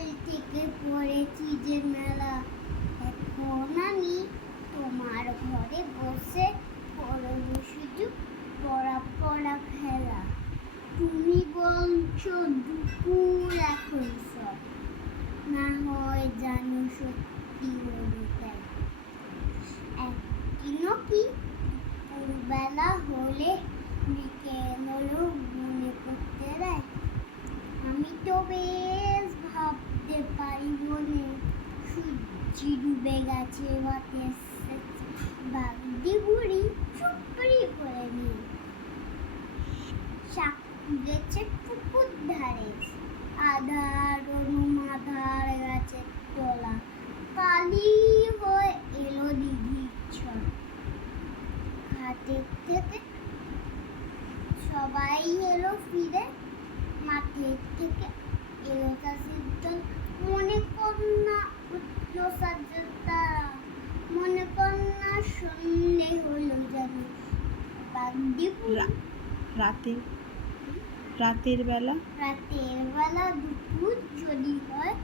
সকাল থেকে পড়েছি যে মেলা। এখন আমি তোমার ঘরে বসে পড়ব শুধু পড়া পড়া খেলা। তুমি বলছো দুপুর এখন সব। না হয় জানো সত্যি হলো তাই। একদিনও কি দুপুরবেলা হলে সূর্যি ডুবে গেছে বাগদি বুড়ি চুপড়ি করে নি শাক তুলেছে পুকুর ধারে। আধার অনুমাধার গাছের তলা। কালি হয়ে এলো দিঘির ছড় ঘাটের থেকে সবাই এলো ফিরে। মাঠের থেকে এলো রাতে? রাতের বেলা? রাতের বেলা দুপুর যদি হয়